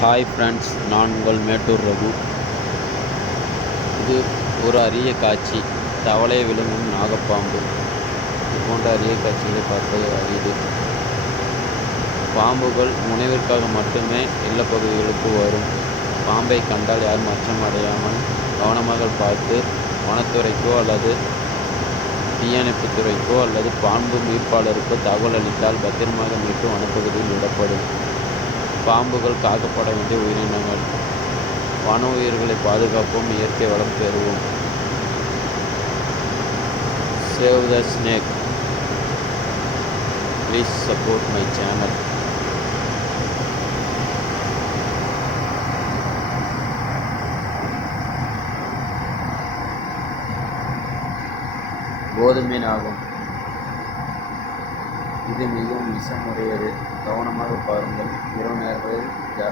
Hi friends நான் உங்கள் மேட்டூர் ரகு. இது ஒரு அரிய காட்சி. தவளை விழுங்கும் நாகப்பாம்பு. இது போன்ற அரிய காட்சிகளை பார்ப்பது அரிது. பாம்புகள் உணவிற்காக மட்டுமே இல்லப்பகுதிகளுக்கு வரும். பாம்பை கண்டால் யாரும் அச்சம் அடையாமல் கவனமாக பார்த்து வனத்துறைக்கோ அல்லது தீயணைப்புத் துறைக்கோ அல்லது பாம்பு மீட்பாளருக்கோ தகவல் அளித்தால் பத்திரமாக மீட்டு வனப்பகுதியில் விடப்படும் பாம்புகள் காக்கப்பட வேண்டிய உயிரினங்கள். வன உயிர்களை பாதுகாப்போம் இயற்கை வளம் பெறுவோம். Save the snake please support my channel கோதுமை ஆகும் இது மிகவும் விஷமுடையது கவனமாக பாருங்கள். இரவு நேரங்களில் ஜா